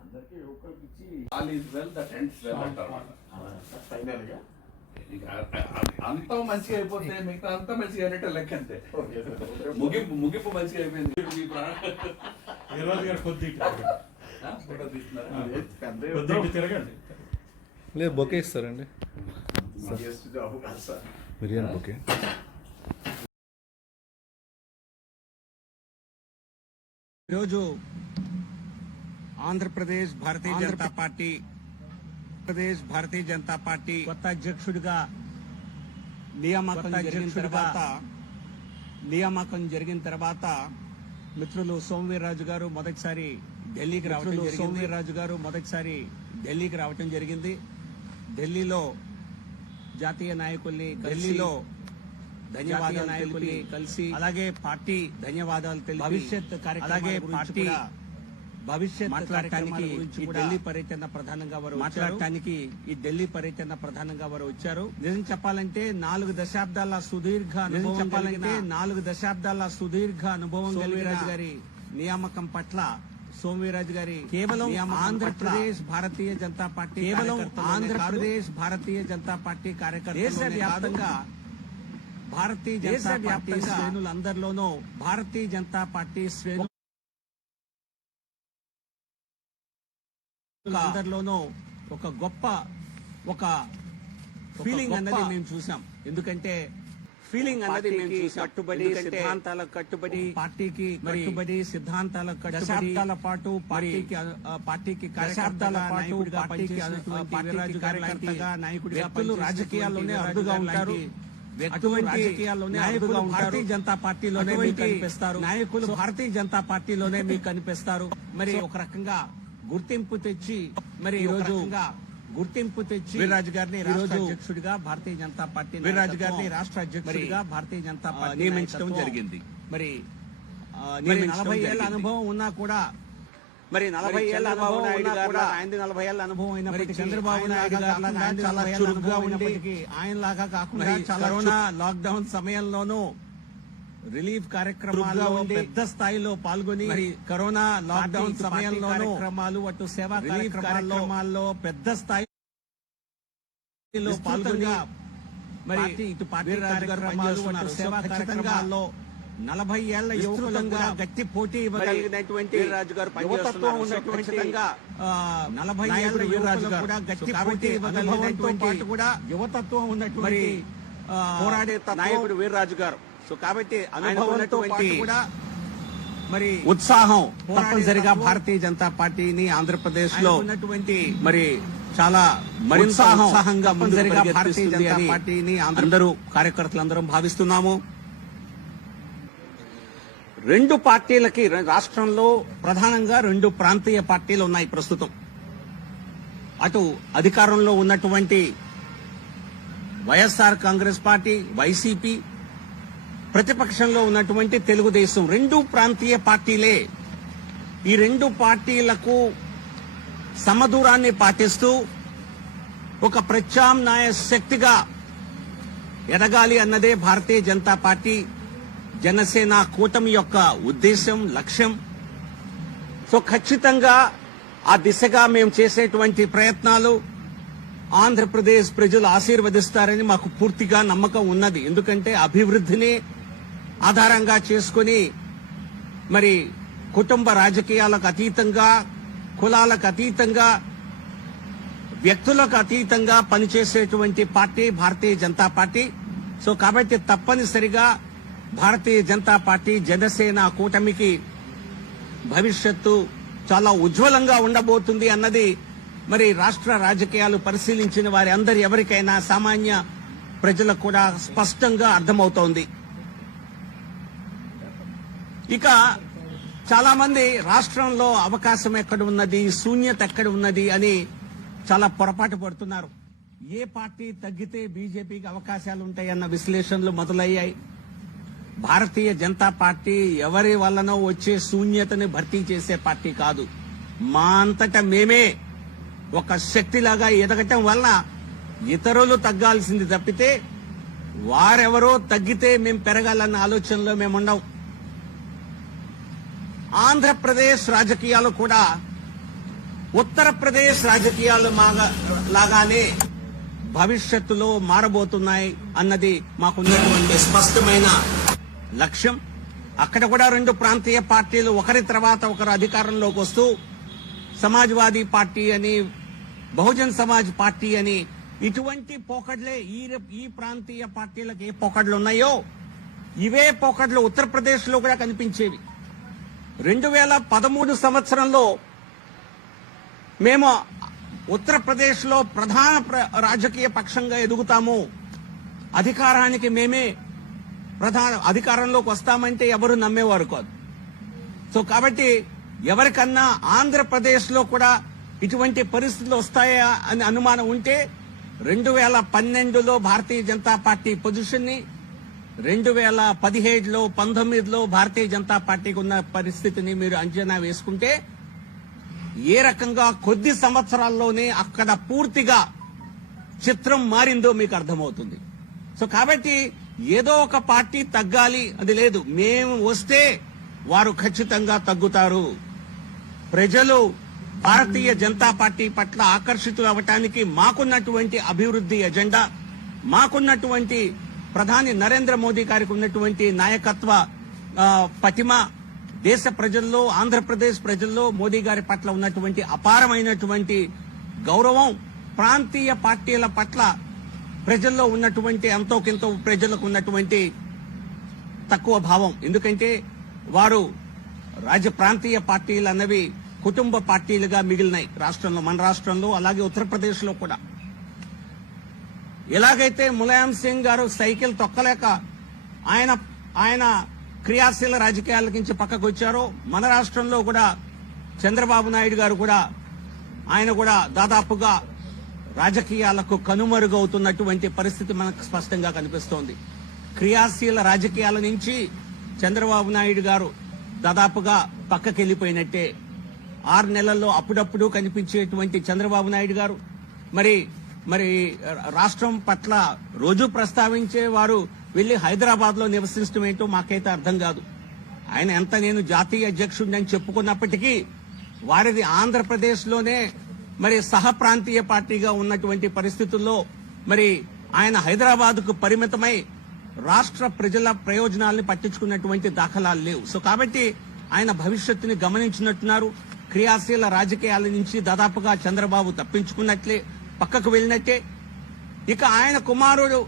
అందరికీ యువకులకి ఇచ్చి all is well that ends well అంటారు. ఫైనల్ గా అంతా మంచిగా అయిపోతే మిగతా అంతా మంచిగా అయినట్టే లెక్క అంతే. ముగింపు మంచిగా అయిపోయింది. లేదు బొకే ఇస్తారండి జాబ్ కాదు సార్. బిర్యానీ బొకే. ఈరోజు ఆంధ్రప్రదేశ్ భారతీయ జనతా పార్టీ కొత్త అధ్యక్షుడిగా నియామకం జరిగిన తర్వాత మిత్రులు సోమవీర్రాజు గారు మొదటిసారి ఢిల్లీకి రావటం జరిగింది. ఢిల్లీలో జాతీయ నాయకుల్ని ధన్యవాదాలు కలిసి అలాగే పార్టీ ధన్యవాదాలు తెలిపి భవిష్యత్ మాట్లాడటానికి ఈ ఢిల్లీ పర్యటన ప్రధానంగా వారు వచ్చారు. నిజం చెప్పాలంటే 4 దశాబ్దాల సుదీర్ఘ అనుభవం సోమవీర్రాజు గారి నియామకం పట్ల సోమవీర్రాజు గారి కేవలం ఆంధ్రప్రదేశ్ భారతీయ జనతా పార్టీ కార్యకర్తలు దేశవ్యాప్తంగా భారతీయ జనతా పార్టీ శ్రేణులందరిలోనూ భారతీయ జనతా పార్టీ అందరిలోనూ ఒక గొప్ప ఫీలింగ్ అన్నది మేము చూసాం. ఎందుకంటే కట్టుబడి సిద్ధాంతాలకు కట్టుబడి పార్టీకి కట్టుబడి సిద్ధాంతాలకు కట్టుబడి పాటు పార్టీకి దశాబ్దాల పాటు కార్యకర్తగా నాయకుడిగా రాజకీయాల్లోనే అరుదుగా ఉంటారు. భారతీయ జనతా పార్టీలోనే కనిపిస్తారు. నాయకులు భారతీయ జనతా పార్టీలోనే మీకు కనిపిస్తారు. మరి ఒక రకంగా గుర్తింపు తెచ్చి వీర్రాజు గారిని రాష్ట్ర అధ్యక్షుడిగా భారతీయ జనతా పార్టీ నియమించడం జరిగింది. మరి 40 ఏళ్ల అనుభవం ఉన్నా కూడా 40 ఏళ్ల అనుభవం అయినప్పటికీ చంద్రబాబు నాయుడు గారు చాలా చురుగ్గా ఉండి ఆయనలాగా కాకుండా కరోనా లాక్డౌన్ సమయంలోనూ రిలీఫ్ కార్యక్రమాల్లో పెద్ద స్థాయిలో పాల్గొని కరోనా లాక్డౌన్ సమయంలో కార్యక్రమాలు అటు సేవా కార్యక్రమాల్లో పెద్ద స్థాయిలో పాల్గొని మరి ఇటు పార్టీ కార్యక్రమాలు అటు సేవా కార్యక్రమాల్లో 40 ఏళ్ల యువకులంగా గట్టి పోటీ ఇవ్వగలిగినటువంటి యువతత్వం ఉన్నటువంటి 40 ఏళ్ల యువకులు కూడా గట్టి పోటీ ఇవ్వగలిగినటువంటి కూడా యువతత్వం ఉన్నటువంటి పోరాడే నాయకుడు వీర్రాజు గారు. సో కాబట్టి అనుభవంతో కూడా మరి ఉత్సాహం తప్పనిసరిగా భారతీయ జనతా పార్టీని ఆంధ్రప్రదేశ్ లో ఉన్నటువంటి మరి చాలా ఉత్సాహంగా భారతీయ జనతా పార్టీని అందరూ కార్యకర్తలందరం భావిస్తున్నాము. 2 పార్టీలకి రాష్ట్రంలో ప్రధానంగా 2 ప్రాంతీయ పార్టీలు ఉన్నాయి ప్రస్తుతం. అటు అధికారంలో ఉన్నటువంటి వైఎస్ఆర్ కాంగ్రెస్ పార్టీ వైసీపీ, ప్రతిపక్షంలో ఉన్నటువంటి తెలుగుదేశం 2 ప్రాంతీయ పార్టీలే. ఈ 2 పార్టీలకు సమదూరాన్ని పాటిస్తూ ఒక ప్రత్యామ్నాయ శక్తిగా ఎదగాలి అన్నదే భారతీయ జనతా పార్టీ జనసేన కూటమి యొక్క ఉద్దేశం, లక్ష్యం. సో ఖచ్చితంగా ఆ దిశగా మేము చేసేటువంటి ప్రయత్నాలు ఆంధ్రప్రదేశ్ ప్రజలు ఆశీర్వదిస్తారని మాకు పూర్తిగా నమ్మకం ఉన్నది. ఎందుకంటే అభివృద్ధిని ఆధారంగా చేసుకుని మరి కుటుంబ రాజకీయాలకు అతీతంగా, కులాలకు అతీతంగా, వ్యక్తులకు అతీతంగా పనిచేసేటువంటి party Bharatiya Janata party. So కాబట్టి తప్పనిసరిగా భారతీయ జనతా పార్టీ జనసేన కూటమికి భవిష్యత్తు చాలా ఉజ్వలంగా ఉండబోతుంది అన్నది మరి రాష్ట్ర రాజకీయాలు పరిశీలించిన వారి అందరి ఎవరికైనా సామాన్య ప్రజలకు కూడా స్పష్టంగా అర్థమవుతోంది. ఇక చాలా మంది రాష్ట్రంలో అవకాశం ఎక్కడ ఉన్నది, శూన్యత ఎక్కడ ఉన్నది అని చాలా పొరపాటు పడుతున్నారు. ఏ పార్టీ తగ్గితే బీజేపీకి అవకాశాలు ఉంటాయన్న విశ్లేషణలు మొదలయ్యాయి. భారతీయ జనతా పార్టీ ఎవరి వల్లనో వచ్చే శూన్యతని భర్తీ చేసే పార్టీ కాదు. మా అంతటా మేమే ఒక శక్తిలాగా ఎదగటం వల్ల ఇతరులు తగ్గాల్సింది తప్పితే వారెవరో తగ్గితే మేం పెరగాలన్న ఆలోచనలో మేముండం. ఆంధ్రప్రదేశ్ రాజకీయాలు కూడా ఉత్తరప్రదేశ్ రాజకీయాలు లాగానే భవిష్యత్తులో మారబోతున్నాయి అన్నది మాకున్నటువంటి స్పష్టమైన లక్ష్యం. అక్కడ కూడా రెండు ప్రాంతీయ పార్టీలు ఒకరి తర్వాత ఒకరు అధికారంలోకి వస్తూ సమాజ్వాదీ పార్టీ అని, బహుజన్ సమాజ్ పార్టీ అని, ఇటువంటి పోకడ్లే ఈ ప్రాంతీయ పార్టీలకు ఏ పోకడ్లు ఉన్నాయో ఇవే పోకడ్లు ఉత్తరప్రదేశ్ లో కూడా కనిపించేవి. 2013 సంవత్సరంలో మేము ఉత్తరప్రదేశ్ లో ప్రధాన రాజకీయ పక్షంగా ఎదుగుతాము, అధికారానికి మేమే అధికారంలోకి వస్తామంటే ఎవరు నమ్మేవారు కాదు. సో కాబట్టి ఎవరికన్నా ఆంధ్రప్రదేశ్ లో కూడా ఇటువంటి పరిస్థితులు వస్తాయా అని అనుమానం ఉంటే 2012లో భారతీయ జనతా పార్టీ పొజిషన్ ని, 2017లో 19లో భారతీయ జనతా పార్టీకి ఉన్న పరిస్థితిని మీరు అంచనా వేసుకుంటే ఏ రకంగా కొద్ది సంవత్సరాల్లోనే అక్కడ పూర్తిగా చిత్రం మారిందో మీకు అర్థమవుతుంది. సో కాబట్టి ఏదో ఒక పార్టీ తగ్గాలి అది లేదు, మేము వస్తే వారు ఖచ్చితంగా తగ్గుతారు. ప్రజలు భారతీయ జనతా పార్టీ పట్ల ఆకర్షితులు అవ్వటానికి మాకున్నటువంటి అభివృద్ధి ఎజెండా, మాకున్నటువంటి ప్రధాని నరేంద్ర మోదీ గారికి ఉన్నటువంటి నాయకత్వ పటిమ, దేశ ప్రజల్లో, ఆంధ్రప్రదేశ్ ప్రజల్లో మోదీ గారి పట్ల ఉన్నటువంటి అపారమైనటువంటి గౌరవం, ప్రాంతీయ పార్టీల పట్ల ప్రజల్లో ఉన్నటువంటి ఎంతోకింతో ప్రజలకు ఉన్నటువంటి తక్కువ భావం. ఎందుకంటే వారు ప్రాంతీయ పార్టీలు అన్నవి కుటుంబ పార్టీలుగా మిగిలినాయి రాష్ట్రంలో, మన రాష్ట్రంలో, అలాగే ఉత్తరప్రదేశ్ లో కూడా. ఎలాగైతే ములాయం సింగ్ గారు సైకిల్ తొక్కలేక ఆయన క్రియాశీల రాజకీయాల నుంచి పక్కకు వచ్చారో, మన రాష్ట్రంలో కూడా చంద్రబాబు నాయుడు గారు కూడా ఆయన కూడా దాదాపుగా రాజకీయాలకు కనుమరుగవుతున్నటువంటి పరిస్థితి మనకు స్పష్టంగా కనిపిస్తోంది. క్రియాశీల రాజకీయాల నుంచి చంద్రబాబు నాయుడు గారు దాదాపుగా పక్కకెళ్లిపోయినట్టే. 6 నెలల్లో అప్పుడప్పుడు కనిపించేటువంటి చంద్రబాబు నాయుడు గారు మరి రాష్ట్రం పట్ల రోజు ప్రస్తావించే వారు వెళ్లి హైదరాబాద్ లో నివసించడం ఏంటో మాకైతే అర్థం కాదు. ఆయన ఎంత నేను జాతీయ అధ్యక్షుడిని చెప్పుకున్నప్పటికీ వారిది ఆంధ్రప్రదేశ్ లోనే మరి సహ ప్రాంతీయ పార్టీగా ఉన్నటువంటి పరిస్థితుల్లో మరి ఆయన హైదరాబాద్ కు పరిమితమై రాష్ట్ర ప్రజల ప్రయోజనాలను పట్టించుకున్నటువంటి దాఖలాలు లేవు. సో కాబట్టి ఆయన భవిష్యత్తుని గమనించినట్టున్నారు. క్రియాశీల రాజకీయాల నుంచి దాదాపుగా చంద్రబాబు తప్పించుకున్నట్లే, పక్కకు వెళ్ళినట్టే. ఇక ఆయన కుమారుడు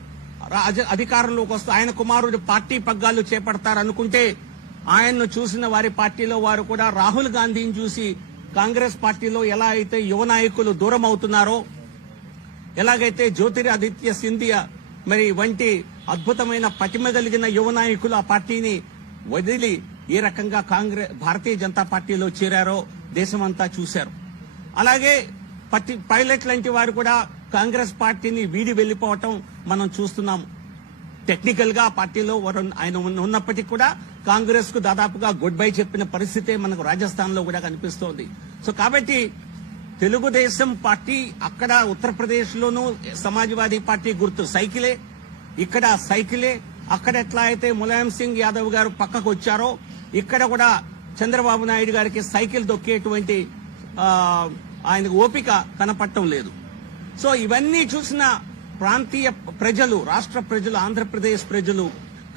అధికారంలోకి వస్తూ ఆయన కుమారుడు పార్టీ పగ్గాలు చేపడతారనుకుంటే ఆయన్ను చూసిన వారి పార్టీలో వారు కూడా రాహుల్ గాంధీని చూసి కాంగ్రెస్ పార్టీలో ఎలా అయితే యువ నాయకులు దూరం అవుతున్నారో, ఎలాగైతే జ్యోతిరాదిత్య సింధియా మరి వంటి అద్భుతమైన పటిమ కలిగిన యువ నాయకులు ఆ పార్టీని వదిలి ఏ రకంగా భారతీయ జనతా పార్టీలో చేరారో దేశమంతా చూశారు. అలాగే పైలట్ లాంటి వారు కూడా కాంగ్రెస్ పార్టీని వీడి వెళ్లిపోవటం మనం చూస్తున్నాము. టెక్నికల్ గా పార్టీలో ఆయన ఉన్నప్పటికీ కూడా కాంగ్రెస్ కు దాదాపుగా గుడ్ బై చెప్పిన పరిస్థితే మనకు రాజస్థాన్ లో కూడా కనిపిస్తోంది. సో కాబట్టి తెలుగుదేశం పార్టీ అక్కడ ఉత్తరప్రదేశ్ లోనూ సమాజ్వాదీ పార్టీ గుర్తు సైకిలే, ఇక్కడ సైకిలే. అక్కడ ఎట్లా అయితే ములాయం సింగ్ యాదవ్ గారు పక్కకు వచ్చారో ఇక్కడ కూడా చంద్రబాబు నాయుడు గారికి సైకిల్ దొక్కేటువంటి ఆయనకు ఓపిక కనపడటం లేదు. సో ఇవన్నీ చూసిన ప్రాంతీయ ప్రజలు, రాష్ట్ర ప్రజలు, ఆంధ్రప్రదేశ్ ప్రజలు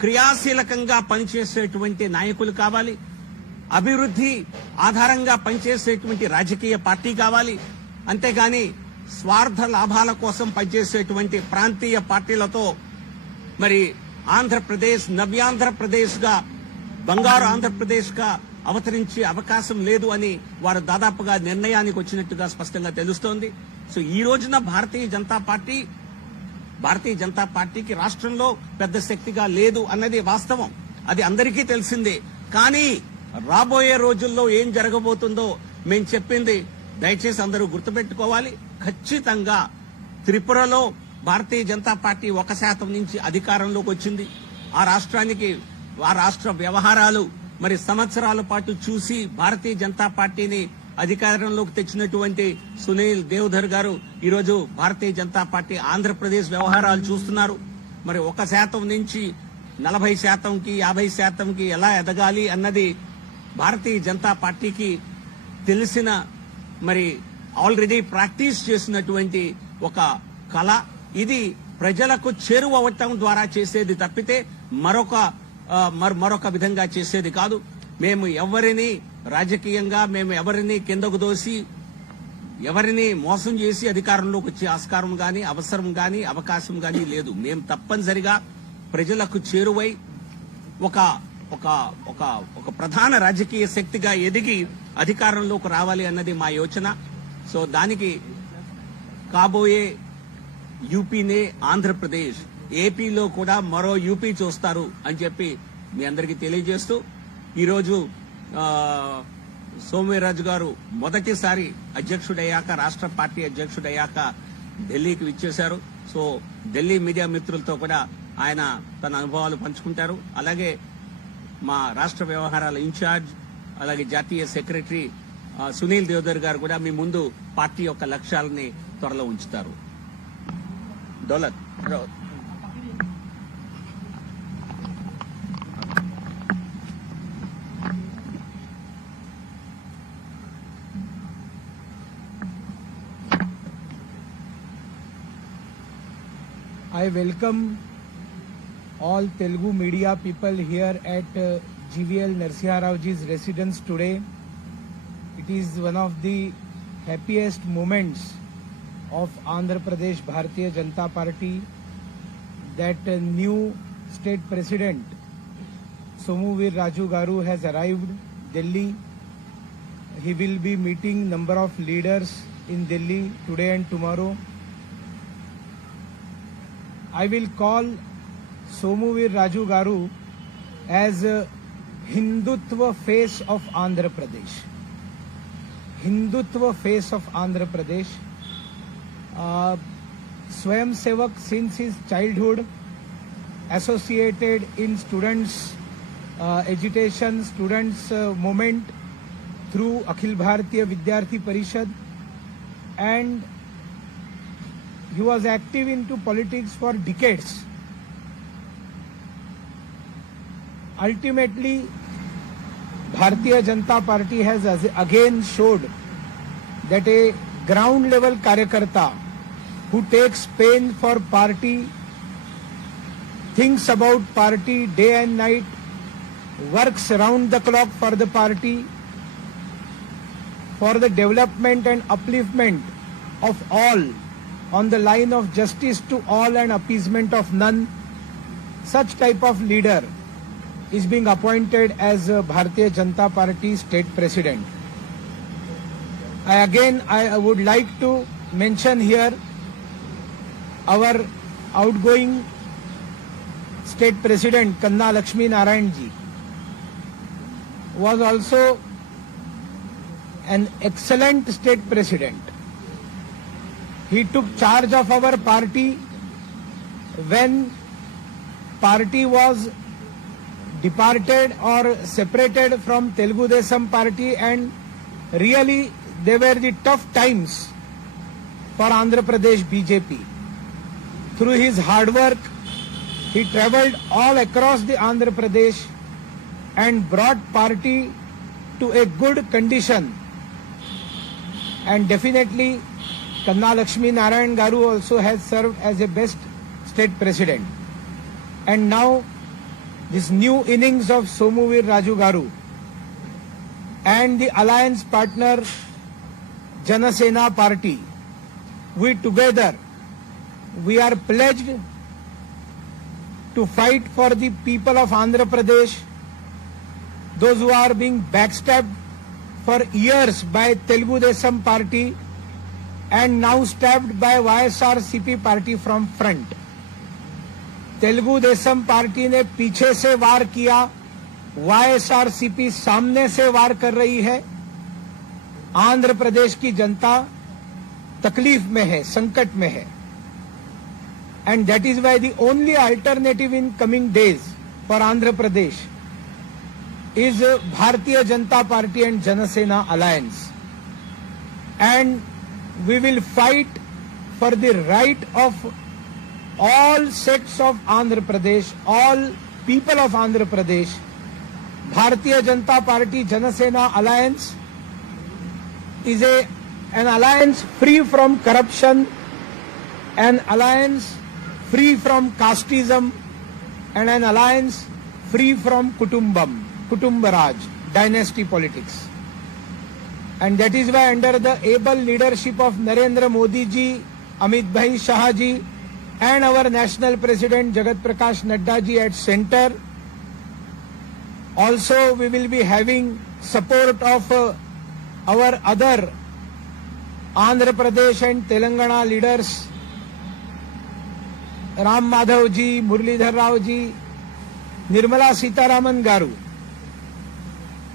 క్రియాశీలకంగా పనిచేసేటువంటి నాయకులు కావాలి, అభివృద్ధి ఆధారంగా పనిచేసేటువంటి రాజకీయ పార్టీ కావాలి. అంతేగాని స్వార్థ లాభాల కోసం పనిచేసేటువంటి ప్రాంతీయ పార్టీలతో మరి ఆంధ్రప్రదేశ్ నవ్యాంధ్రప్రదేశ్ గా, బంగారు ఆంధ్రప్రదేశ్ గా అవతరించే అవకాశం లేదు అని వారు దాదాపుగా నిర్ణయానికి వచ్చినట్టుగా స్పష్టంగా తెలుస్తోంది. సో ఈ రోజున భారతీయ జనతా పార్టీకి రాష్ట్రంలో పెద్ద శక్తిగా లేదు అన్నది వాస్తవం, అది అందరికీ తెలిసిందే. కానీ రాబోయే రోజుల్లో ఏం జరగబోతుందో మేము చెప్పింది దయచేసి అందరూ గుర్తుపెట్టుకోవాలి. ఖచ్చితంగా త్రిపురలో భారతీయ జనతా పార్టీ 1% నుంచి అధికారంలోకి వచ్చింది. ఆ రాష్ట్ర వ్యవహారాలు మరి సంవత్సరాల పాటు చూసి భారతీయ జనతా పార్టీని అధికారంలోకి తెచ్చినటువంటి సునీల్ దేవ్ధర్ గారు ఈరోజు భారతీయ జనతా పార్టీ ఆంధ్రప్రదేశ్ వ్యవహారాలు చూస్తున్నారు. మరి 1% నుంచి 40%కి 50%కి ఎలా ఎదగాలి అన్నది భారతీయ జనతా పార్టీకి తెలిసిన మరి ఆల్రెడీ ప్రాక్టీస్ చేసినటువంటి ఒక కళ. ఇది ప్రజలకు చేరువవటం ద్వారా చేసేది తప్పితే మరొక విధంగా చేసేది కాదు. మేము ఎవరిని రాజకీయంగా ఎవరిని కిందకు దోసి ఎవరిని మోసం చేసి అధికారంలోకి వచ్చే ఆస్కారం గాని అవసరం గాని అవకాశం గాని లేదు. మేము తప్పనిసరిగా ప్రజలకు చేరువై ఒక ఒక ఒక ఒక ప్రధాన రాజకీయ శక్తిగా ఎదిగి అధికారంలోకి రావాలి అన్నది మా యోచన. సో దానికి కాబోయే యూపీనే ఆంధ్రప్రదేశ్, ఏపీలో కూడా మరో యూపీ చూస్తారు అని చెప్పి మీ అందరికీ తెలియజేస్తూ ఈరోజు సోమవీర్రాజు గారు మొదటిసారి అధ్యక్షుడయ్యాక, రాష్ట్ర పార్టీ అధ్యక్షుడయ్యాక ఢిల్లీకి విచ్చేశారు. సో ఢిల్లీ మీడియా మిత్రులతో కూడా ఆయన తన అనుభవాలు పంచుకుంటారు. అలాగే మా రాష్ట్ర వ్యవహారాల ఇన్ఛార్జ్, అలాగే జాతీయ సెక్రటరీ సునీల్ దేవదర్ గారు కూడా మీ ముందు పార్టీ యొక్క లక్ష్యాలని త్వరలో ఉంచుతారు. Daulat I welcome all Telugu media people here at GVL Narsimha Rao ji's residence today. It is one of the happiest moments of Andhra Pradesh Bharatiya Janata Party that new state president Somuvir Raju Garu has arrived Delhi. He will be meeting number of leaders in Delhi today and tomorrow. I will call Somuvir Raju Garu as Hindutva face of Andhra Pradesh. Hindutva face of Andhra Pradesh. Swayam Sevak since his childhood, associated in students agitation, students movement through Akhil Bharatiya Vidyarthi Parishad, and he was active into politics for decades. Ultimately, Bharatiya Janata Party has again showed that a ground level karyakarta who takes pain for party, thinks about party day and night, works round the clock for the party, for the development and upliftment of all, on the line of justice to all and appeasement of none. Such type of leader is being appointed as Bharatiya Janata Party state president. I would like to mention here our outgoing state president Kanna Lakshmi Narayan ji was also an excellent state president. He took charge of our party when party was departed or separated from Telugu Desam Party, and really they were the tough times for Andhra Pradesh BJP. Through his hard work, he travelled all across the Andhra Pradesh and brought party to a good condition, and definitely Kanna Lakshmi Narayan Garu also has served as a best state president. And now this new innings of Somuvir Raju Garu and the alliance partner Janasena Party, we together, we are pledged to fight for the people of Andhra Pradesh, those who are being backstabbed for years by Telugu Desam Party and now stabbed by YSRCP party from front. Telugu Desam party ने पीछे से वार किया, YSRCP सामने से वार कर रही है. आंध्र प्रदेश की जनता तकलीफ में है, संकट में है, and that is why the only alternative in coming days for Andhra Pradesh is Bharatiya Janata Party and Janasena alliance, and we will fight for the right of all sects of Andhra Pradesh, all people of Andhra Pradesh. Bharatiya Janata Party Janasena alliance is a an alliance free from corruption, an alliance free from casteism, and an alliance free from Kutumbaraj, dynasty politics. And that is why under the able leadership of Narendra Modi ji, Amit Bhai Shah ji, and our national president Jagat Prakash Nadda ji at center, also we will be having support of our other Andhra Pradesh and Telangana leaders, Ram Madhav ji, Muralidhar Rao ji, Nirmala Sitaraman Garu,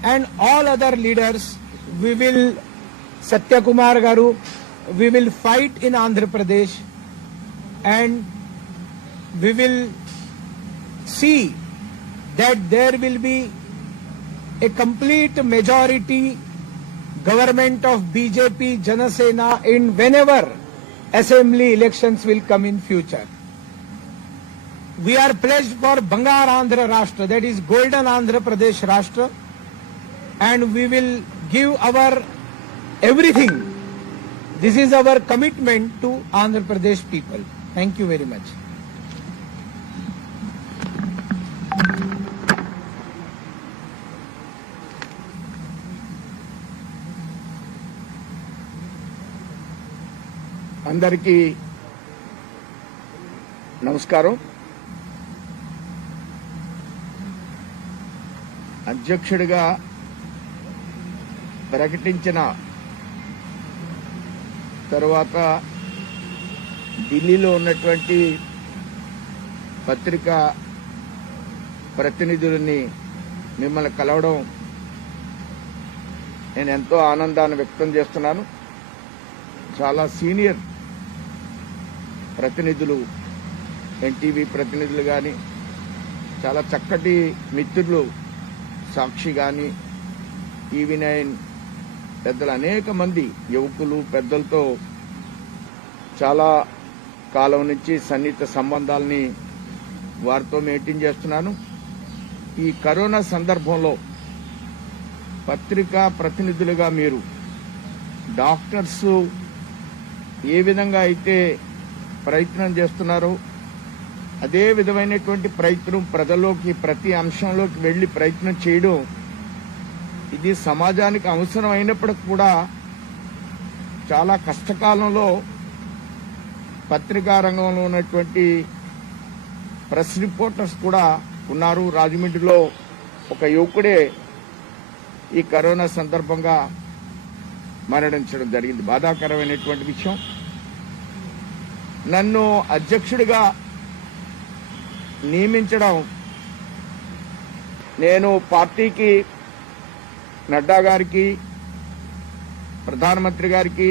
and all other leaders. We will, Satya Kumar Garu, we will fight in Andhra Pradesh, and we will see that there will be a complete majority government of BJP Janasena in whenever assembly elections will come in future. We are pledged for Bangar Andhra Rashtra, that is Golden Andhra Pradesh Rashtra, and we will give our everything. This is our commitment to Andhra Pradesh people. Thank you very much. అందరికీ నమస్కారం. అధ్యక్షుడిగా ప్రకటించిన తర్వాత ఢిల్లీలో ఉన్నటువంటి పత్రికా ప్రతినిధులని మిమ్మల్ని కలవడం నేను ఎంతో ఆనందాన్ని వ్యక్తం చేస్తున్నాను. చాలా సీనియర్ ప్రతినిధులు, ఎన్టీవీ ప్రతినిధులు కానీ, చాలా చక్కటి మిత్రులు, సాక్షి కానీ, టీవీ9 పెద్దలు, అనేక మంది యువకులు పెద్దలతో చాలా కాలం నుంచి సన్నిహిత సంబంధాలని వారితో మెయింటైన్ చేస్తున్నాను. ఈ కరోనా సందర్భంలో పత్రికా ప్రతినిధులుగా మీరు డాక్టర్స్ ఏ విధంగా అయితే ప్రయత్నం చేస్తున్నారో అదే విధమైనటువంటి ప్రయత్నం ప్రజల్లోకి, ప్రతి అంశంలోకి వెళ్లి ప్రయత్నం చేయడం, ఇది సమాజానికి అవసరం అయినప్పటికీ కూడా చాలా కష్టకాలంలో పత్రికా రంగంలో ఉన్నటువంటి ప్రెస్ రిపోర్టర్స్ కూడా ఉన్నారు. రాజమండ్రిలో ఒక యువకుడే ఈ కరోనా సందర్భంగా మరణించడం జరిగింది. బాధాకరమైనటువంటి విషయం. నన్ను అధ్యక్షుడిగా నియమించడం, నేను పార్టీకి, నడ్డా గారికి, ప్రధానమంత్రి గారికి,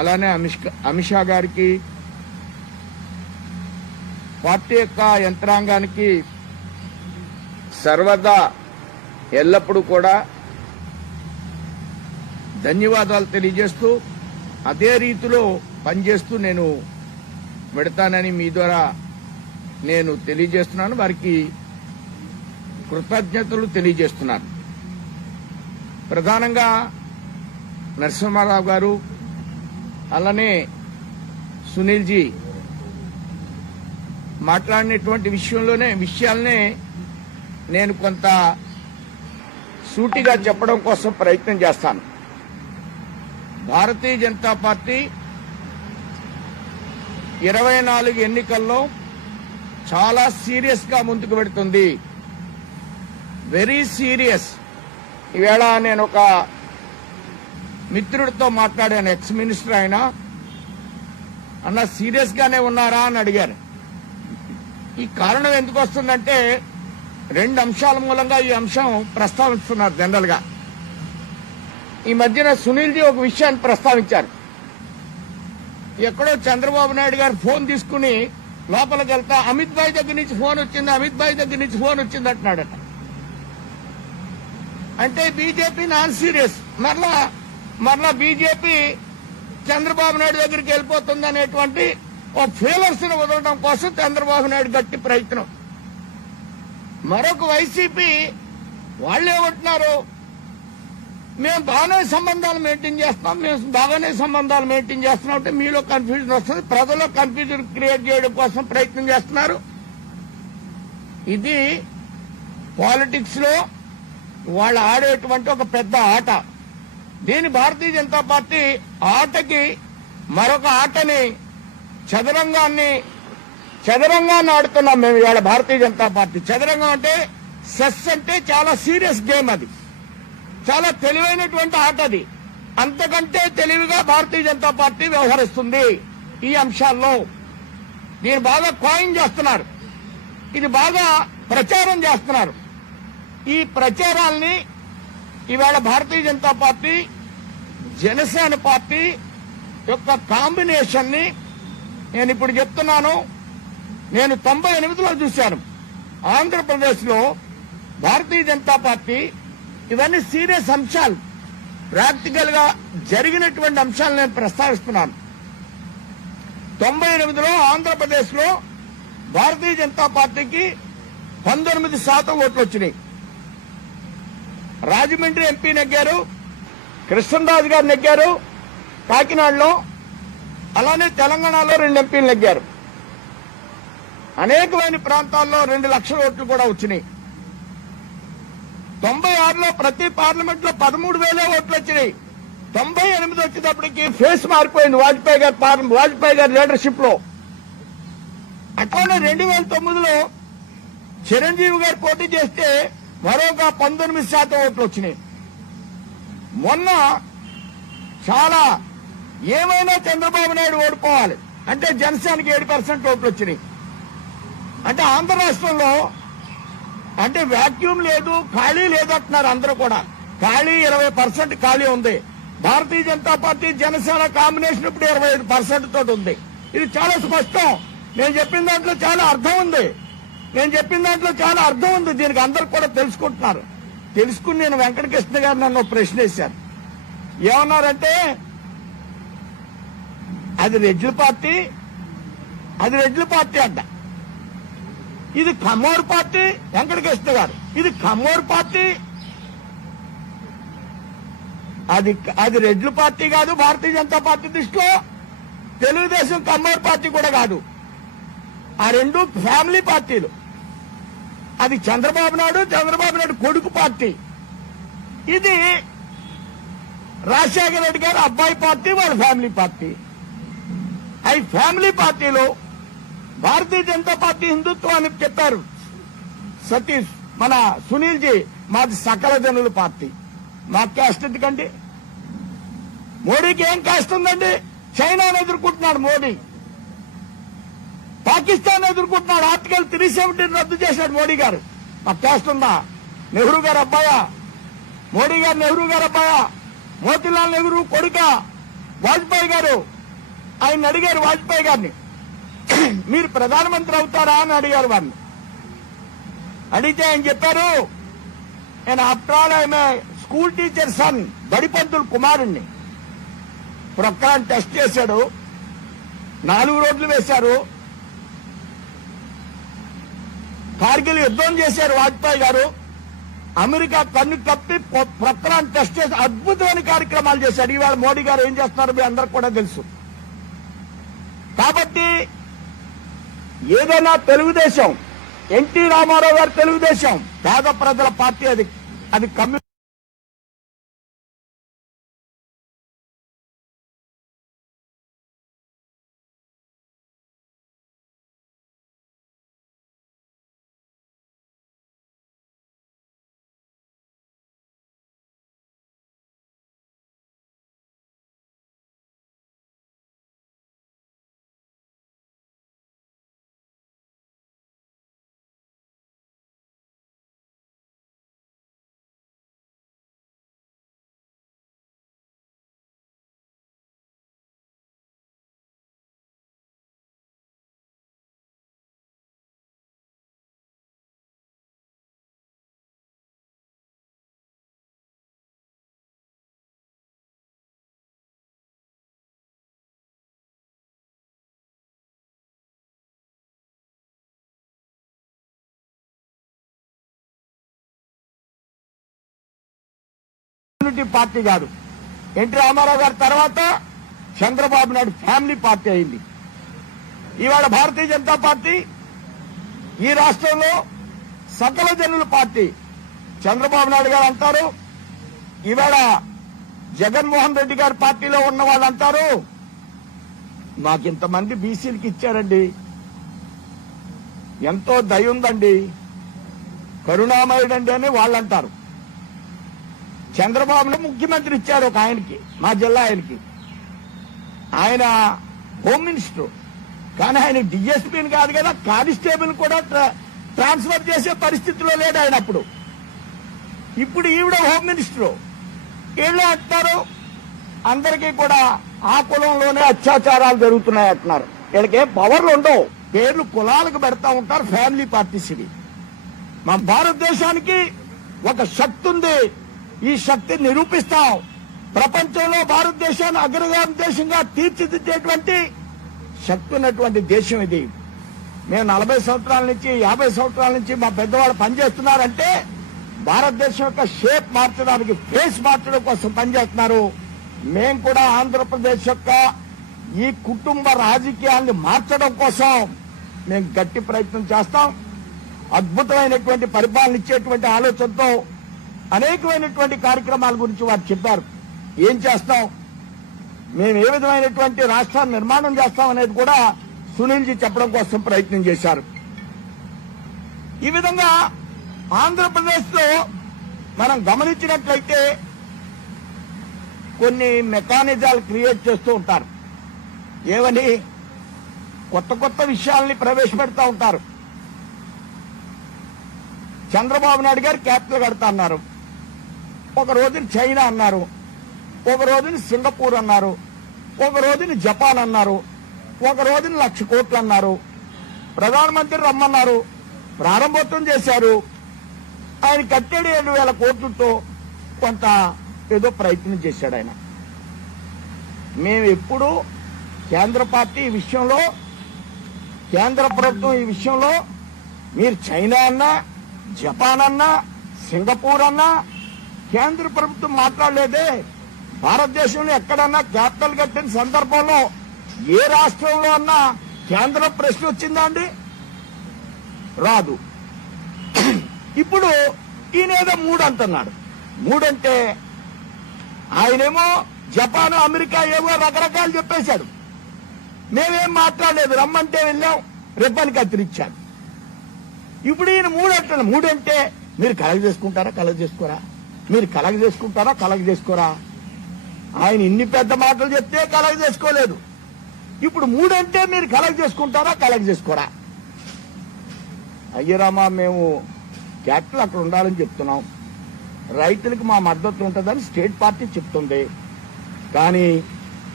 అలానే అమిత్ షా గారికి, పార్టీ యొక్క యంత్రాంగానికి సర్వదా ఎల్లప్పుడూ కూడా ధన్యవాదాలు తెలియజేస్తూ, అదే రీతిలో పనిచేస్తూ నేను పెడతానని మీ ద్వారా నేను తెలియజేస్తున్నాను. వారికి కృతజ్ఞతలు తెలియజేస్తున్నాను. ప్రధానంగా నరసింహారావు గారు, అలానే సునీల్ జీ మాట్లాడినటువంటి విషయాలనే నేను కొంత సూటిగా చెప్పడం కోసం ప్రయత్నం చేస్తాను. భారతీయ జనతా పార్టీ 24 ఎన్నికల్లో చాలా సీరియస్ గా ముందుకు పెడుతుంది. Very serious. ఈవేళ నేను ఒక మిత్రుడితో మాట్లాడాను, ఎక్స్ మినిస్టర్. ఆయన అన్న సీరియస్ గానే ఉన్నారా అని అడిగారు. ఈ కారణం ఎందుకు వస్తుందంటే 2 అంశాల మూలంగా ఈ అంశం ప్రస్తావిస్తున్నారు జనరల్ గా. ఈ మధ్యన సునీల్ జీ ఒక విషయాన్ని ప్రస్తావించారు. ఎక్కడో చంద్రబాబు నాయుడు గారు ఫోన్ తీసుకుని లోపలికి వెళ్తా అమిత్ భాయ్ దగ్గర నుంచి ఫోన్ వచ్చింది, అమిత్ భాయ్ దగ్గర నుంచి ఫోన్ వచ్చింది అంటున్నాడట. అంటే బీజేపీ నాన్ సీరియస్. మరలా బీజేపీ చంద్రబాబు నాయుడు దగ్గరికి వెళ్ళిపోతుంది అనేటువంటి ఓ ఫీలర్స్ ను వదలడం కోసం చంద్రబాబు నాయుడు గట్టి ప్రయత్నం. మరొక వైసీపీ వాళ్ళేమంటున్నారు, మేము బాగానే సంబంధాలు మెయింటైన్ చేస్తున్నాం, మేము బాగానే సంబంధాలు మెయింటైన్ చేస్తున్నాం అంటే మీలో కన్ఫ్యూజన్ వస్తుంది, ప్రజల్లో కన్ఫ్యూజన్ క్రియేట్ చేయడం కోసం ప్రయత్నం చేస్తున్నారు. ఇది పాలిటిక్స్ లో వాళ్ళు ఆడేటువంటి ఒక పెద్ద ఆట. దీని భారతీయ జనతా పార్టీ ఆటకి మరొక ఆటని చదరంగాన్ని ఆడుతున్నాం మేము ఇవాళ. భారతీయ జనతా పార్టీ చదరంగం అంటే సెస్ అంటే చాలా సీరియస్ గేమ్, అది చాలా తెలివైనటువంటి ఆట. అది అంతకంటే తెలివిగా భారతీయ జనతా పార్టీ వ్యవహరిస్తుంది ఈ అంశాల్లో. దీన్ని బాగా కాయిన్ చేస్తున్నారు, ఇది బాగా ప్రచారం చేస్తున్నారు. ఈ ప్రచారాల్ని ఇవాళ భారతీయ జనతా పార్టీ జనసేన పార్టీ యొక్క కాంబినేషన్ ని నేను ఇప్పుడు చెప్తున్నాను. నేను 98లో చూశాను ఆంధ్రప్రదేశ్ లో భారతీయ జనతా పార్టీ. ఇవన్నీ సీరియస్ అంశాలు, ప్రాక్టికల్ గా జరిగినటువంటి అంశాలు నేను ప్రస్తావిస్తున్నాను. 98లో ఆంధ్రప్రదేశ్ లో భారతీయ జనతా పార్టీకి 19% ఓట్లు వచ్చినాయి. రాజమండ్రి ఎంపీ నెగ్గారు, కృష్ణరాజు గారు నెగ్గారు కాకినాడలో, అలానే తెలంగాణలో 2 ఎంపీలు నెగ్గారు. అనేకమైన ప్రాంతాల్లో 2 లక్షల ఓట్లు కూడా వచ్చినాయి. 96లో ప్రతి పార్లమెంట్ లో 13,000 ఓట్లు వచ్చినాయి. 98 వచ్చేటప్పటికి ఫేస్ మారిపోయింది వాజ్పేయి గారి లీడర్షిప్ లో. అట్లనే 2009లో చిరంజీవి గారు పోటీ చేస్తే మరొక 19% ఓట్లు వచ్చినాయి. మొన్న చాలా ఏమైనా చంద్రబాబు నాయుడు ఓడిపోవాలి అంటే జనసేనకి 7% ఓట్లు వచ్చినాయి. అంటే ఆంధ్ర రాష్ట్రంలో అంటే వాక్యూమ్ లేదు, ఖాళీ లేదంటున్నారు అందరూ కూడా. ఖాళీ 20% ఖాళీ ఉంది. భారతీయ జనతా పార్టీ జనసేన కాంబినేషన్ ఇప్పుడు 25% తోటి ఉంది. ఇది చాలా స్పష్టం. నేను చెప్పిన దాంట్లో చాలా అర్థం ఉంది. దీనికి అందరు కూడా తెలుసుకుంటున్నారు. తెలుసుకుని నేను వెంకటకృష్ణ గారు నన్ను ప్రశ్న వేశాను. ఏమన్నారంటే అది రెడ్ల పార్టీ అంట, ఇది కమ్మోరు పార్టీ. వెంకటకృష్ణ గారు ఇది కమ్మోరు పార్టీ, అది రెడ్ల పార్టీ కాదు భారతీయ జనతా పార్టీ దృష్టిలో. తెలుగుదేశం కమ్మోరు పార్టీ కూడా కాదు. ఆ 2 ఫ్యామిలీ పార్టీలు. అది చంద్రబాబు నాయుడు కొడుకు పార్టీ. ఇది రాజశేఖర రెడ్డి గారు అబ్బాయి పార్టీ, వాళ్ళ ఫ్యామిలీ పార్టీ. ఈ ఫ్యామిలీ పార్టీలో భారతీయ జనతా పార్టీ హిందుత్వాన్ని చెప్పారు సతీష్, మన సునీల్ జీ మాది సకల జనుల పార్టీ. మా క్యాస్ట్ ఎందుకండి? మోడీకి ఏం క్యాస్ట్ ఉందండి? చైనాను ఎదుర్కొంటున్నాడు మోడీ, పాకిస్తాన్ ఎదుర్కొంటున్నాడు. ఆర్టికల్ 370 రద్దు చేశాడు మోడీ గారు. మా క్యాస్ట్ ఉందా? నెహ్రూ గారు అబ్బాయా? మోడీ గారు నెహ్రూ గారు అబ్బాయా? మోతీలాల్ నెహ్రూ కొడుక? వాజ్పేయి గారు ఆయన అడిగారు వాజ్పేయి గారిని, మీరు ప్రధానమంత్రి అవుతారా అని అడిగారు వారిని. అడిగితే ఆయన చెప్పారు, నేను ఆఫ్టర్ ఆల్ ఆయన స్కూల్ టీచర్ సన్, బడిపంతులు కుమారుణ్ణి. ప్రొక్రాన్ టెస్ట్ చేశాడు, 4 రోడ్లు వేశారు, కార్గిల్ యుద్ధం చేశారు వాజ్పేయి గారు. అమెరికా కన్ను కప్పి ప్రొక్రాన్ టెస్ట్ చేసి అద్భుతమైన కార్యక్రమాలు చేశాడు. ఇవాళ మోడీ గారు ఏం చేస్తున్నారో మీ అందరికి కూడా తెలుసు. కాబట్టి ఏదైనా తెలుగుదేశం, ఎన్టీ రామారావు గారు తెలుగుదేశం పేద ప్రజల పార్టీ, అది కమ్యూనిస్ట్ మైనారిటీ పార్టీ కాదు. ఎన్టీ రామారావు గారి తర్వాత చంద్రబాబు నాయుడు ఫ్యామిలీ పార్టీ అయింది. ఇవాళ భారతీయ జనతా పార్టీ ఈ రాష్ట్రంలో సకల జనుల పార్టీ. చంద్రబాబు నాయుడు గారు అంటారు, ఇవాళ జగన్మోహన్ రెడ్డి గారి పార్టీలో ఉన్న వాళ్ళు అంటారు, మాకింతమంది బీసీలకి ఇచ్చారండి, ఎంతో దయ ఉందండి, కరుణామయుడండి అని వాళ్ళు అంటారు. చంద్రబాబును ముఖ్యమంత్రి ఇచ్చారు ఒక ఆయనకి, మా జిల్లా ఆయనకి, ఆయన హోమ్ మినిస్టర్. కానీ ఆయన డిఎస్పీని కాదు కదా, కానిస్టేబుల్ కూడా ట్రాన్స్ఫర్ చేసే పరిస్థితిలో లేడు ఆయన అప్పుడు. ఇప్పుడు ఈవిడ హోమ్ మినిస్టర్. వీళ్ళు అంటున్నారు అందరికీ కూడా ఆ కులంలోనే అత్యాచారాలు జరుగుతున్నాయి అంటున్నారు. వీళ్ళకి పవర్లు ఉండవు, పేర్లు కులాలకు పెడతా ఉంటారు, ఫ్యామిలీ పార్టీస్ ఇవి. మా భారతదేశానికి ఒక శక్తి ఉంది, ఈ శక్తిని నిరూపిస్తాం. ప్రపంచంలో భారతదేశాన్ని అగ్రగామి దేశంగా తీర్చిదిద్దేటువంటి శక్తి ఉన్నటువంటి దేశం ఇది. మేము 40 సంవత్సరాల నుంచి 50 సంవత్సరాల నుంచి మా పెద్దవాళ్ళు పనిచేస్తున్నారంటే భారతదేశం యొక్క షేప్ మార్చడానికి, ఫేస్ మార్చడం కోసం పనిచేస్తున్నారు. మేము కూడా ఆంధ్రప్రదేశ్ యొక్క ఈ కుటుంబ రాజకీయాన్ని మార్చడం కోసం మేము గట్టి ప్రయత్నం చేస్తాం. అద్భుతమైనటువంటి పరిపాలన ఇచ్చేటువంటి ఆలోచనతో అనేకమైనటువంటి కార్యక్రమాల గురించి వారు చెప్పారు. ఏం చేస్తాం, మేము ఏ విధమైనటువంటి రాష్ట్రాన్ని నిర్మాణం చేస్తాం అనేది కూడా సునీల్ జీ చెప్పడం కోసం ప్రయత్నం చేశారు. ఈ విధంగా ఆంధ్రప్రదేశ్ లో మనం గమనించినట్లయితే కొన్ని మెకానిజాలు క్రియేట్ చేస్తూ ఉంటారు. ఏవని కొత్త కొత్త విషయాల్ని ప్రవేశపెడతా ఉంటారు. చంద్రబాబు నాయుడు గారు క్యాపిటల్ కడతా అన్నారు, ఒక రోజున చైనా అన్నారు, ఒక రోజున సింగపూర్ అన్నారు, ఒక రోజున జపాన్ అన్నారు, ఒక రోజున 1,00,000 కోట్లు అన్నారు. ప్రధానమంత్రి రమ్మన్నారు, ప్రారంభోత్సవం చేశారు. ఆయన కట్టేడు 7,000 కోట్లతో కొంత ఏదో ప్రయత్నం చేశాడు ఆయన. మేము ఎప్పుడు కేంద్ర పార్టీ ఈ విషయంలో, కేంద్ర ప్రభుత్వం ఈ విషయంలో మీరు చైనా అన్నా, జపాన్ అన్నా, సింగపూర్ అన్నా కేంద్ర ప్రభుత్వం మాట్లాడలేదే. భారతదేశంలో ఎక్కడన్నా క్యాపిటల్ కట్టిన సందర్భంలో ఏ రాష్ట్రంలో అన్నా కేంద్ర ప్రశ్న వచ్చిందా అండి? రాదు. ఇప్పుడు ఈయనేదో 3 అంటున్నాడు. 3 అంటే ఆయనేమో జపాన్, అమెరికా ఏవో రకరకాలు చెప్పేశాడు. మేమేం మాట్లాడలేదు, రమ్మంటే వెళ్ళాం, రిబ్బన్ కత్తిరించాడు. ఇప్పుడు ఈయన 3 అంటున్నాడు. 3 అంటే మీరు కలగ చేసుకుంటారా, కలగ చేసుకోరా? మీరు కలగ చేసుకుంటారా, కలగ చేసుకోరా? ఆయన ఇన్ని పెద్ద మాటలు చెప్తే కలగ చేసుకోలేదు. ఇప్పుడు 3 అంటే మీరు కలెక్ట్ చేసుకుంటారా, కలెక్ట్ చేసుకోరా? అయ్యరామా, మేము క్యాపిటల్ అక్కడ ఉండాలని చెప్తున్నాం, రైతులకు మా మద్దతు ఉంటుందని స్టేట్ పార్టీ చెప్తుంది. కానీ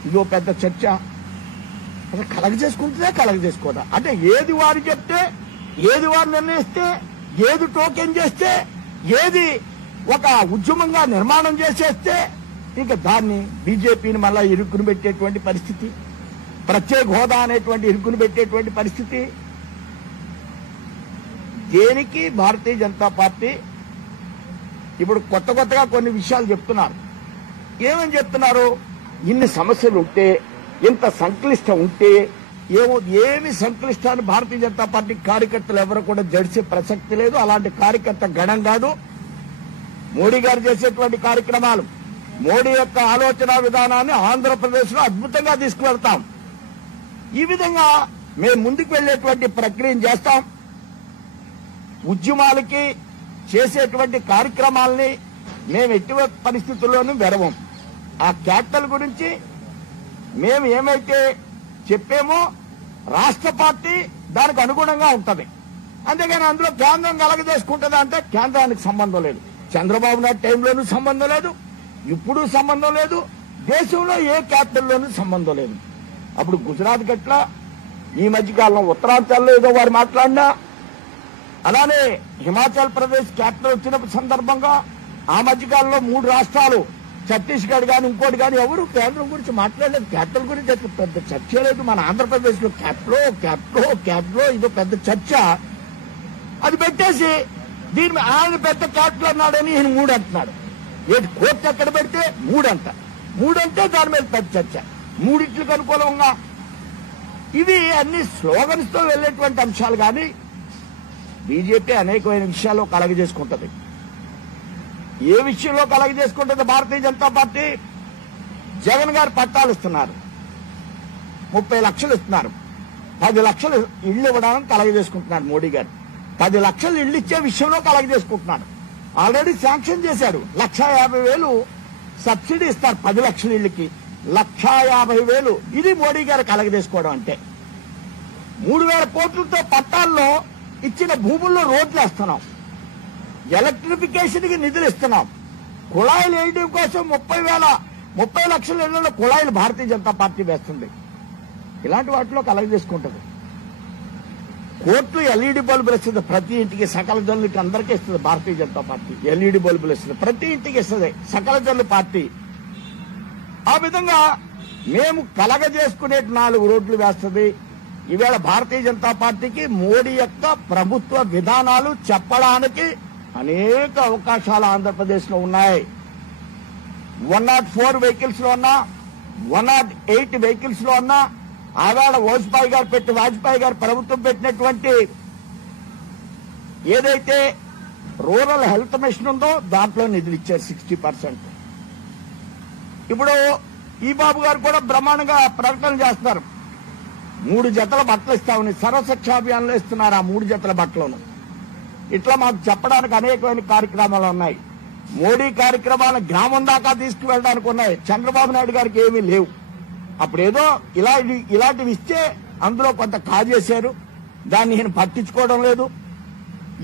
ఇదో పెద్ద చర్చ. అసలు కలెక్ట్ చేసుకుంటుందా, కలెక్ట్ చేసుకోదా? అంటే ఏది వారు చెప్తే, ఏది వారు నిర్ణయిస్తే, ఏది టోకెన్ చేస్తే, ఏది ఒక ఉద్యమంగా నిర్మాణం చేసేస్తే ఇక దాన్ని బీజేపీని మళ్ళా ఇరుక్కుని పెట్టేటువంటి పరిస్థితి, ప్రత్యేక హోదా అనేటువంటి ఇరుక్కుని పెట్టేటువంటి పరిస్థితి. దేనికి భారతీయ జనతా పార్టీ ఇప్పుడు కొత్తగా కొన్ని విషయాలు చెప్తున్నారు. ఏమని చెప్తున్నారు? ఇన్ని సమస్యలు ఉంటే, ఇంత సంక్లిష్టం ఉంటే, ఏమి సంక్లిష్టాన్ని భారతీయ జనతా పార్టీ కార్యకర్తలు ఎవరు కూడా జడిసే ప్రసక్తి లేదు. అలాంటి కార్యకర్త గణం కాదు. మోడీ గారు చేసేటువంటి కార్యక్రమాలు, మోడీ యొక్క ఆలోచన విధానాన్ని ఆంధ్రప్రదేశ్ లో అద్భుతంగా తీసుకువెళ్తాం. ఈ విధంగా మేము ముందుకు వెళ్లేటువంటి ప్రక్రియను చేస్తాం. ఉద్యమాలకి చేసేటువంటి కార్యక్రమాలని మేము ఎట్టి పరిస్థితుల్లోనూ వెరవం. ఆ క్యాపిటల్ గురించి మేము ఏమైతే చెప్పామో రాష్ట్ర పార్టీ దానికి అనుగుణంగా ఉంటది. అంతేగాని అందులో కేంద్రం కలగజేసుకుంటుందా అంటే కేంద్రానికి సంబంధం లేదు. చంద్రబాబు నాయుడు టైంలోనూ సంబంధం లేదు, ఇప్పుడు సంబంధం లేదు, దేశంలో ఏ క్యాపిటల్లోనూ సంబంధం లేదు. అప్పుడు గుజరాత్ గట్ల, ఈ మధ్యకాలంలో ఉత్తరాంచల్లో ఏదో వారు మాట్లాడినా, అలానే హిమాచల్ ప్రదేశ్ క్యాపిటల్ వచ్చిన సందర్భంగా ఆ మధ్యకాలంలో 3 రాష్ట్రాలు, ఛత్తీస్గఢ్ కానీ ఇంకోటి కానీ ఎవరు కేంద్రం గురించి మాట్లాడలేదు. క్యాపిటల్ గురించి అసలు పెద్ద చర్చ లేదు. మన ఆంధ్రప్రదేశ్ లో క్యాపిటల్ ఇదో పెద్ద చర్చ. అది పెట్టేసి దీని ఆయన పెద్ద క్యాపిటల్ అన్నాడని ఈయన 3 అంటున్నాడు. ఏంటి కోర్టు ఎక్కడ పెడితే మూడంటే దాని మీద పెద్ద చర్చ, మూడింటికి అనుకూలంగా. ఇవి అన్ని స్లోగన్స్ తో వెళ్లేటువంటి అంశాలు. కానీ బీజేపీ అనేకమైన విషయాల్లో కలగజేసుకుంటది. ఏ విషయంలో కలగజేసుకుంటుంది భారతీయ జనతా పార్టీ? జగన్ గారు పట్టాలు ఇస్తున్నారు, 30 లక్షలు ఇస్తున్నారు, 10 లక్షలు ఇళ్లు ఇవ్వడానికి కలగజేసుకుంటున్నాడు మోడీ గారు. 10 లక్షలు ఇళ్లు ఇచ్చే విషయంలో కలగజేసుకుంటున్నాడు. ఆల్రెడీ శాంక్షన్ చేశాడు, 1,50,000 సబ్సిడీ ఇస్తారు 10 లక్షల ఇళ్లకి, 1,50,000. ఇది మోడీ గారు కలగజేసుకోవడం అంటే. 3,000 కోట్లతో పట్టాల్లో ఇచ్చిన భూముల్లో రోడ్లు వేస్తున్నాం, ఎలక్ట్రిఫికేషన్ కి నిధులు ఇస్తున్నాం, కుళాయిలు వేయడం కోసం 30 లక్షల ఇళ్లలో కుళాయిలు భారతీయ జనతా పార్టీ వేస్తుంది. ఇలాంటి వాటిలో కలగజేసుకుంటుంది. కోర్టు ఎల్ఈడి బల్బులు ఇస్తుంది ప్రతి ఇంటికి, సకల జనులకి అందరికీ ఇస్తుంది భారతీయ జనతా పార్టీ. ఎల్ఈడి బల్బులు ఇస్తుంది ప్రతి ఇంటికి, ఇస్తుంది సకల జనుల పార్టీ. ఆ విధంగా మేము కలగజేసుకునే 4 రోడ్లు వేస్తుంది. ఈవేళ భారతీయ జనతా పార్టీకి మోడీ యొక్క ప్రభుత్వ విధానాలు చెప్పడానికి అనేక అవకాశాలు ఆంధ్రప్రదేశ్ లో ఉన్నాయి. 104 వెహికల్స్ లో ఉన్నా, 108 వెహికల్స్ లో ఉన్నా, ఆవేళ వాజ్పేయి గారు ప్రభుత్వం పెట్టినటువంటి ఏదైతే రూరల్ హెల్త్ మిషన్ ఉందో దాంట్లో నిధులు ఇచ్చారు 60%. ఇప్పుడు ఈ బాబు గారు కూడా బ్రహ్మాండంగా ప్రకటన చేస్తున్నారు, 3 జతల బట్టలు ఇస్తామని. సర్వశిక్ష అభియాన్లో ఇస్తున్నారు ఆ 3 జతల బట్టలను. ఇట్లా మాకు చెప్పడానికి అనేకమైన కార్యక్రమాలు ఉన్నాయి. మోడీ కార్యక్రమాలను గ్రామం దాకా తీసుకువెళ్ళడానికి ఉన్నాయి. చంద్రబాబు నాయుడు గారికి ఏమీ లేవు. అప్పుడేదో ఇలాంటివి ఇస్తే అందులో కొంత కాజేశారు, దాన్ని ఈయన పట్టించుకోవడం లేదు.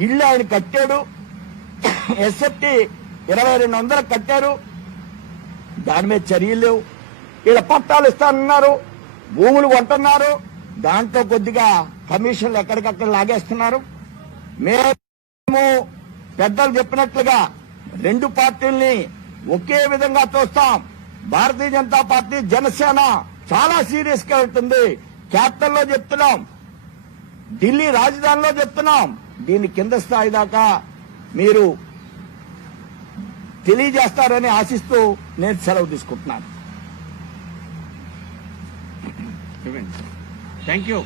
ఇళ్ళు ఆయన కట్టాడు, ఎస్ఎఫ్టీ 2200 కట్టారు, దాని మీద చర్యలు లేవు. ఇలా పట్టాలు ఇస్తానన్నారు, భూములు కొంటున్నారు, దాంట్లో కొద్దిగా కమిషన్లు ఎక్కడికక్కడ లాగేస్తున్నారు. మేము పెద్దలు చెప్పినట్లుగా 2 పార్టీల్ని ఒకే విధంగా చూస్తాం. భారతీయ జనతా పార్టీ, జనసేన చాలా సీరియస్ గా ఉంటుంది. క్యాపిటల్ లో చెప్తున్నాం, ఢిల్లీ రాజధానిలో చెప్తున్నాం. దీని కింద స్థాయి దాకా మీరు తెలియజేస్తారని ఆశిస్తూ నేను సెలవు తీసుకుంటున్నాను. Thank you.